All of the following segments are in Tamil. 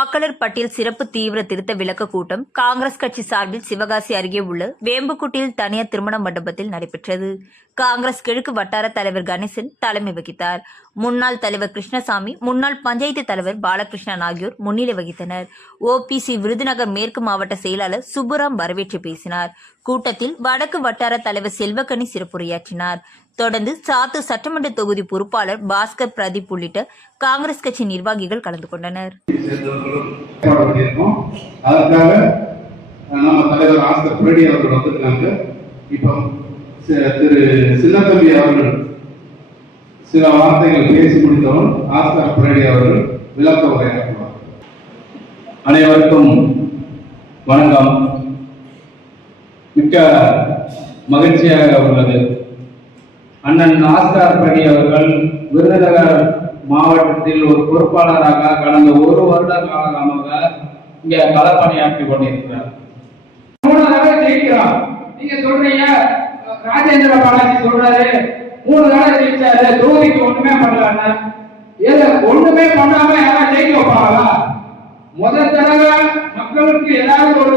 வாக்காளர் பட்டியல் சிறப்பு தீவிர திருத்த விளக்க கூட்டம் காங்கிரஸ் கட்சி சார்பில் சிவகாசி அருகே உள்ள வேம்புக்குட்டியில் தனியார் திருமண மண்டபத்தில் நடைபெற்றது. காங்கிரஸ் கிழக்கு வட்டார தலைவர் கணேசன் தலைமை வகித்தார். முன்னாள் தலைவர் கிருஷ்ணசாமி முன்னாள் பஞ்சாயத்து தலைவர் பாலகிருஷ்ணன் ஆகியோர் முன்னிலை வகித்தனர். ஓபிசி விருதுநகர் மேற்கு மாவட்ட செயலாளர் சுப்புராம் வரவேற்று பேசினார். கூட்டத்தில் வடக்கு வட்டார தலைவர் செல்வக்கனி சிறப்புரையாற்றினார். தொடர்ந்து சாத்து சட்டமன்ற தொகுதி பொறுப்பாளர் பாஸ்கர் பிரதீப் உள்ளிட்ட காங்கிரஸ் கட்சி நிர்வாகிகள் கலந்து கொண்டனர். நம்ம தலைவர் ஆஸ்கர் புரடி அவர்கள் வந்திருக்காங்க. இப்போ திரு சின்னத்தம்பி அவர்கள் சில வார்த்தைகள் பேசி முடித்தவன் ஆஸ்கர் புரடி அவர்கள் விளக்க உரையாற்றுவார் அனைவருக்கும் வணக்கம். மிக்க மகிழ்ச்சியாக உள்ளது. அண்ணன் ஆஸ்கார் படி அவர்கள் விருதுநகர் மாவட்டத்தில் ஒரு பொறுப்பாளராக கடந்த ஒரு வருட காலமாக இங்கே களப்பணியாற்றி கொண்டிருக்கிறார். மூணு தடவை நீங்க சொல்றீங்க ராஜேந்திர பாலாஜி சொல்றாரு மூணு தடவை ஜெயிச்சாரு தொகுதிக்கு ஒண்ணுமே பண்ணலான்னு ஏது ஒண்ணுமே பண்ணாம யாராவது ஜெயிக்க வைப்பாங்களா? முதல் தடவை மக்களுக்கு ஏதாவது ஒரு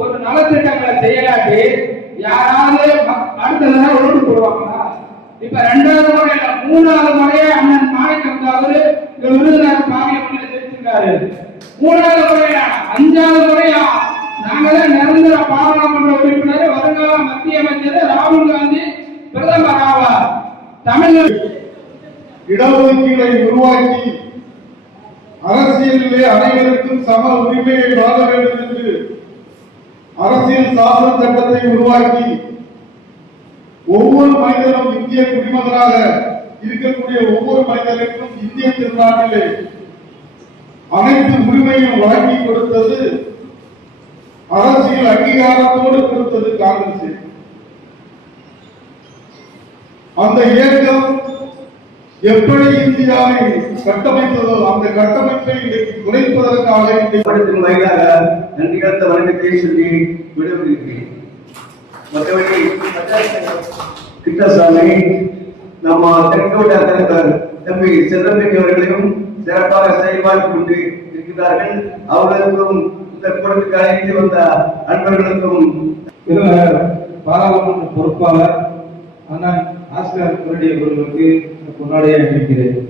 ஒரு நலத்திட்டங்களை செய்யலாட்டி யாராவது அடுத்த தடவை ஓட்டு போடுவாங்களா? இப்ப ரெண்டாவது முறை இல்ல மூணாவது முறையே அண்ணன் மாணிக்கம் அவரு இந்த விருதுநகர் பார்லிமெண்ட்ல ஜெயிச்சிருக்காரு. மூணாவது முறையா அஞ்சாவது முறையா நாங்களே நிரந்தர பாராளுமன்ற உறுப்பினர் மத்திய அமைச்சர் ராகுல் காந்தி பிரதமர் ஆவார். தமிழ்நாடு இடஒதுக்கீடை உருவாக்கி அரசியலிலே அனைவருக்கும் சம உரிமையை வாழ வேண்டும் என்று அரசியல் சாசன சட்டத்தை உருவாக்கி ஒவ்வொரு மனிதனும் இந்திய குடிமகனாக இருக்கக்கூடிய ஒவ்வொரு மனிதனுக்கும் இந்திய திருநாட்டிலே அனைத்து உரிமையும் வழங்கி கொடுத்தது அரசியல் அங்கீகாரத்தோடு கொடுத்தது காங்கிரஸ். அந்த இயக்கம் எப்படி இந்தியாவை கட்டமைத்ததோ அந்த கட்டமைப்பை இன்றைக்கு குறைப்பதற்காக இன்றைக்கு வாயிலாக நன்றிகத்த வணக்கத்தை சொல்லி விடைபெறுகிறேன். மற்றபடி கிருஷ்ணசாமி நம்ம தெற்கோட்ட தலைவர் தம்பி செல்வப்பெட்டி அவர்களையும் சிறப்பாக செயல்பாடு கொண்டு இருக்கிறார்கள் அவர்களுக்கும் இந்த கூட்டத்துக்கு அழைத்து வந்த நண்பர்களுக்கும் பாராளுமன்ற பொறுப்பாளர் அண்ணன் ஆஸ்கர் குரடி அவர்களுக்கு முன்னாடியே அளிக்கிறேன்